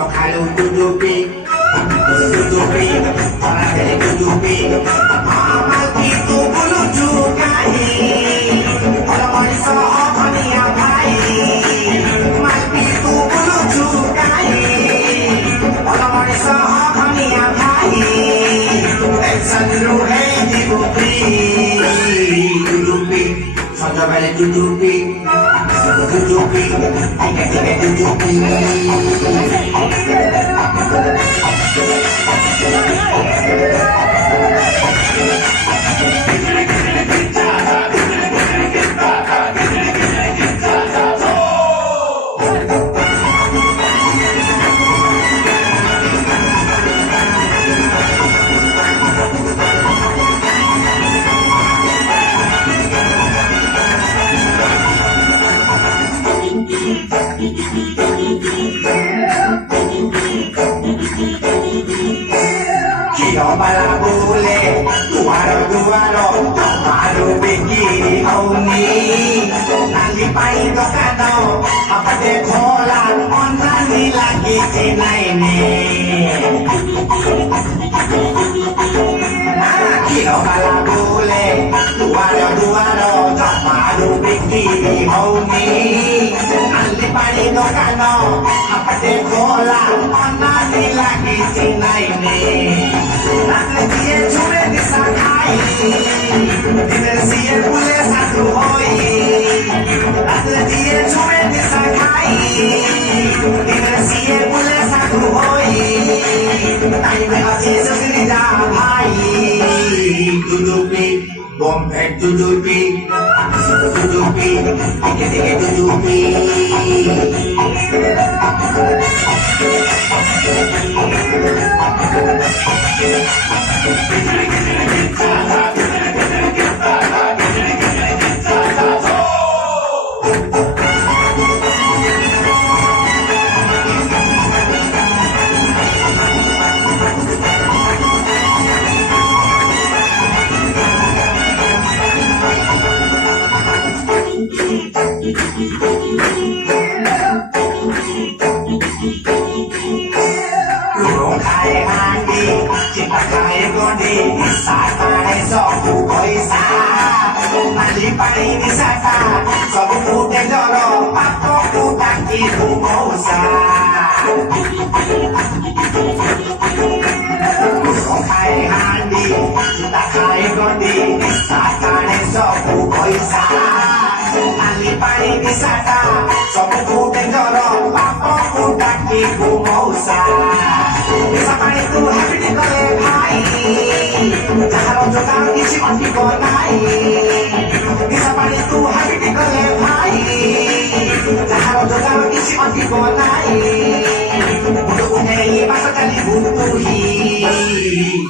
Kalau duduki, orang dari duduki, amal itu bulu juga kalau mau soal dunia baik, mal itu bulu juga kalau mau soal dunia baik, tension dibuki, duduki, sudah balik duduki, tiga duduki. Kilo bala bule, duaro, malu biki auni. Nanti paito kano, apa de kolan, onani lagi tinai ni. Kilo bala bule, duaro, malu biki auni. Nanti paito kano, apa de kolan, onani lagi tinai ni. Dia cuma disakai, dinasian boleh satu hoi. Dia cuma disakai, dinasian boleh satu hoi. Tapi masih sendiri dapai. Duduki, bompet duduki, tiga duduki. Paling wisata, sobu putih doro, pakok putak itu mosa. Kau kai handi, kita kai gondi, wisata ne sobu koisa. Nali paling wisata, sobu putih doro, pakok putak itu mosa. Wisata itu happy di kole hai, jangan jodoh isi mati konai. Bisa paling tu hari di kelihai, jangan jodoh isi mati konai. Untuk punyai masa kali butuhi,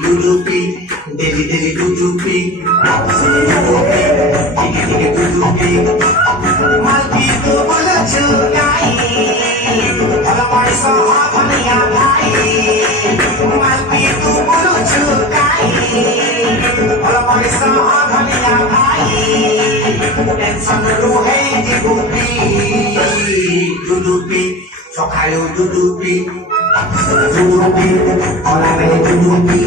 duduki, deli duduki, tiga duduki. Mal itu boleh cukai, kalau mau soal dunia baik. Mal itu boleh cukai, kalau mau soal dunia baik. Tension dibuki, duduki, sok hayo duduki, orang ini duduki.